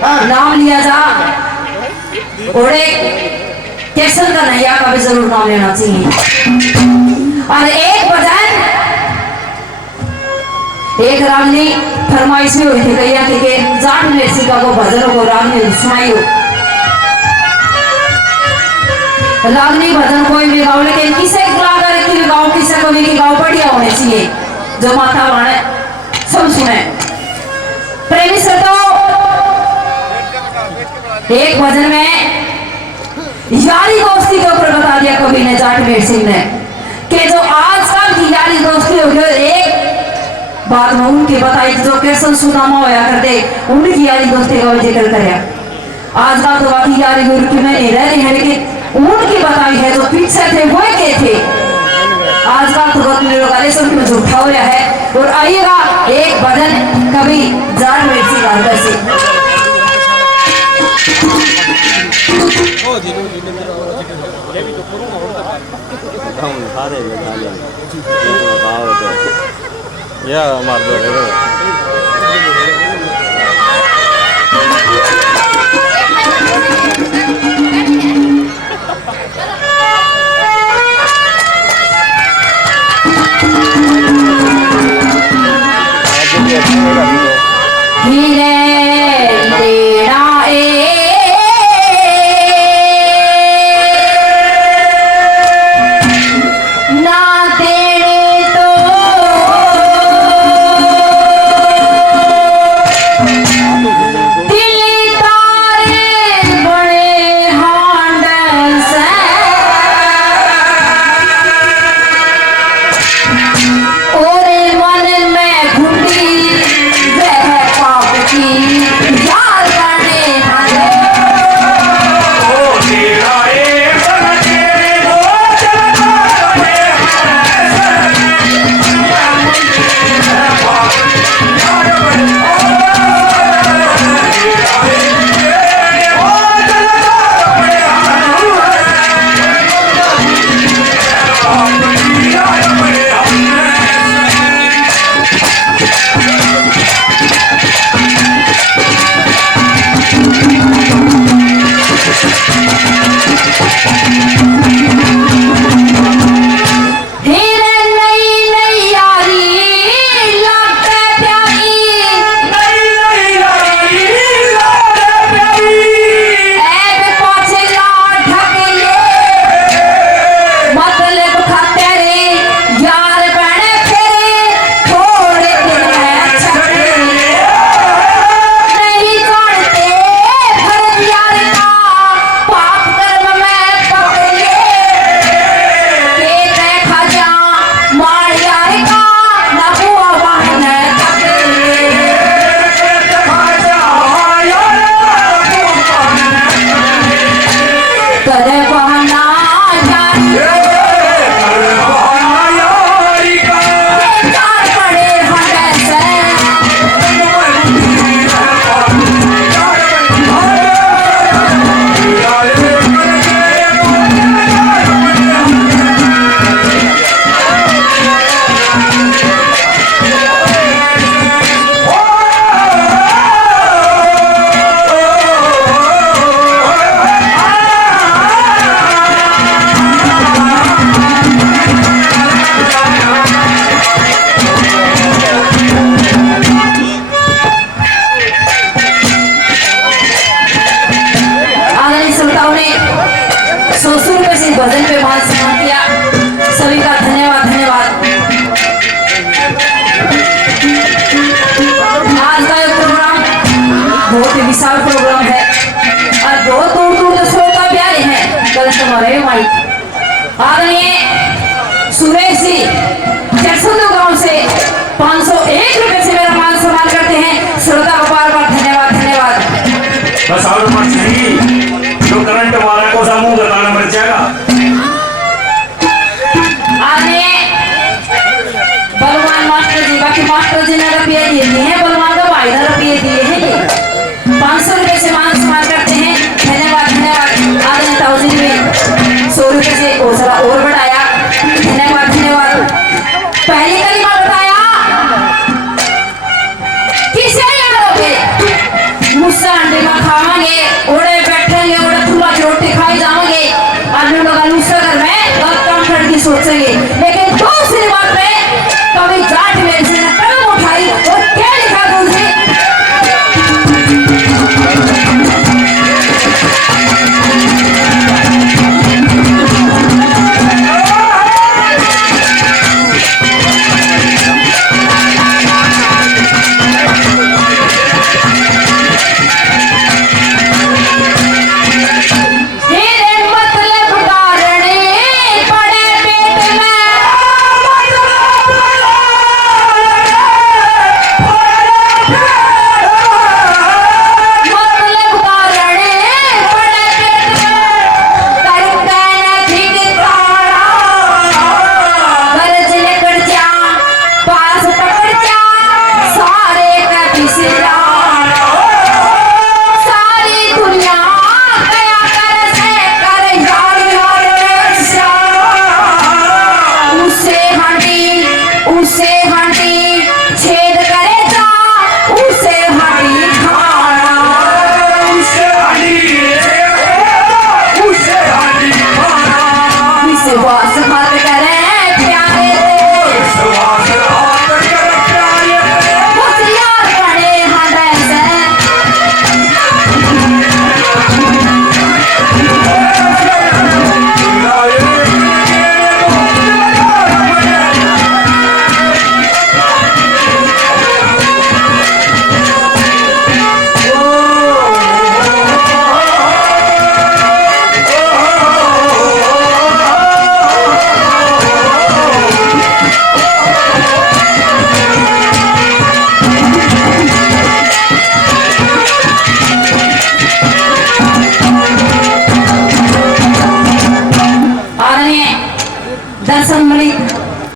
नाम लिया जा और एक केसर का नैया का भी जरूर नाम लेना चाहिए। और एक भजन एक रागनी फरमाइश में हुई थी कहिया कि जाट मेसिका को भजनों को रागनी सुनाई हो। रागनी भजन कोई भी गाओ लेकिन किसे कलाकार की गाओ किसे को भी गाओ बढ़िया होने चाहिए जो माता वाणे सब सुने। प्रेमी श्रोताओ एक भजन में यारी दोस्ती के ऊपर बता दिया कवि ने जाटमेर सिंह ने कि जो आजकल की यारी दोस्ती हो गई। एक बात में उनकी बताई जो कृष्ण सुदामा होया करते उनकी यारी दोस्ती का जिक्र करे। आजकल तो बाकी यारी दोस्ती में नहीं रह रही है लेकिन उनकी बताई है जो पीछे थे वो के थे। आजकल तो बहुत लोग में झूठा हो रहा है। और आइएगा एक भजन कवि जाटमेर सिंह गाकर से या मार दो भजन पे मान सम्मान किया। सभी का धन्यवाद धन्यवाद। आज का ये प्रोग्राम बहुत ही विशाल प्रोग्राम है और बहुत दूर दूर से श्रोता प्यारे हैं। कल तुम्हारे भाई आदरणीय सुरेश जी चरसुंद गांव से 501 रुपए से मेरा मान सम्मान करते हैं। श्रोता को बार बार धन्यवाद धन्यवाद। बस और मछली जो करंट वाला को समूह बताना मर जाएगा। बलवान मास्टर जी बाकी मास्टर जी ने रुपये दिए हैं। बलवान का भाई ने रुपये दिए हैं। 500 रुपए से मान सम्मान करते हैं। धन्यवाद धन्यवाद। आदरणीय ताऊजी ने 100 रुपए से हौसला और बढ़ाया। धन्यवाद धन्यवाद। पहली कलिमा बताया किसे याद रखे मुस्सा अंडे दर्शन मलिक